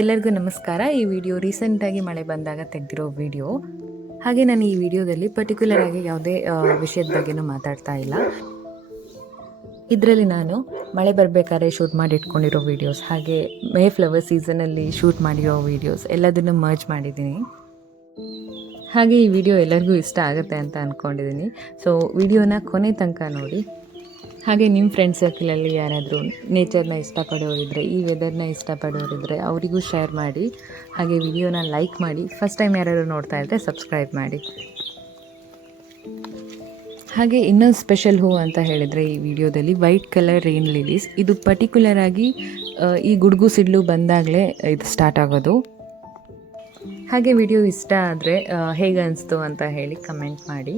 ಎಲ್ಲರಿಗೂ ನಮಸ್ಕಾರ. ಈ ವಿಡಿಯೋ ರೀಸೆಂಟಾಗಿ ಮಳೆ ಬಂದಾಗ ತೆಗೆದಿರೋ ವಿಡಿಯೋ. ಹಾಗೆ ನಾನು ಈ ವಿಡಿಯೋದಲ್ಲಿ ಪರ್ಟಿಕ್ಯುಲರ್ ಆಗಿ ಯಾವುದೇ ವಿಷಯದ ಬಗ್ಗೆನೂ ಮಾತಾಡ್ತಾ ಇಲ್ಲ. ಇದರಲ್ಲಿ ನಾನು ಮಳೆ ಬರಬೇಕಾದ್ರೆ ಶೂಟ್ ಮಾಡಿ ಇಟ್ಕೊಂಡಿರೋ ವೀಡಿಯೋಸ್, ಹಾಗೆ ಮೇ ಫ್ಲವರ್ ಸೀಸನಲ್ಲಿ ಶೂಟ್ ಮಾಡಿರೋ ವೀಡಿಯೋಸ್ ಎಲ್ಲದನ್ನು ಮರ್ಜ್ ಮಾಡಿದ್ದೀನಿ. ಹಾಗೆ ಈ ವಿಡಿಯೋ ಎಲ್ಲರಿಗೂ ಇಷ್ಟ ಆಗುತ್ತೆ ಅಂತ ಅಂದ್ಕೊಂಡಿದ್ದೀನಿ. ಸೊ ವಿಡಿಯೋನ ಕೊನೆ ತನಕ ನೋಡಿ. ಹಾಗೆ ನಿಮ್ಮ ಫ್ರೆಂಡ್ ಸರ್ಕಲಲ್ಲಿ ಯಾರಾದರೂ ನೇಚರ್ನ ಇಷ್ಟಪಡೋರಿದ್ದರೆ, ಈ ವೆದರ್ನ ಇಷ್ಟಪಡೋರಿದ್ದರೆ ಅವರಿಗೂ ಶೇರ್ ಮಾಡಿ. ಹಾಗೆ ವಿಡಿಯೋನ ಲೈಕ್ ಮಾಡಿ. ಫಸ್ಟ್ ಟೈಮ್ ಯಾರಾದರೂ ನೋಡ್ತಾ ಇದ್ದರೆ ಸಬ್ಸ್ಕ್ರೈಬ್ ಮಾಡಿ. ಹಾಗೆ ಇನ್ನೊಂದು ಸ್ಪೆಷಲ್ ಹೂ ಅಂತ ಹೇಳಿದರೆ ಈ ವಿಡಿಯೋದಲ್ಲಿ ವೈಟ್ ಕಲರ್ ರೈನ್ ಲಿಲೀಸ್. ಇದು ಪರ್ಟಿಕ್ಯುಲರ್ ಆಗಿ ಈ ಗುಡುಗು ಸಿಡ್ಲು ಬಂದಾಗಲೇ ಇದು ಸ್ಟಾರ್ಟ್ ಆಗೋದು. ಹಾಗೆ ವಿಡಿಯೋ ಇಷ್ಟ ಆದರೆ ಹೇಗೆ ಅನಿಸ್ತು ಅಂತ ಹೇಳಿ ಕಮೆಂಟ್ ಮಾಡಿ.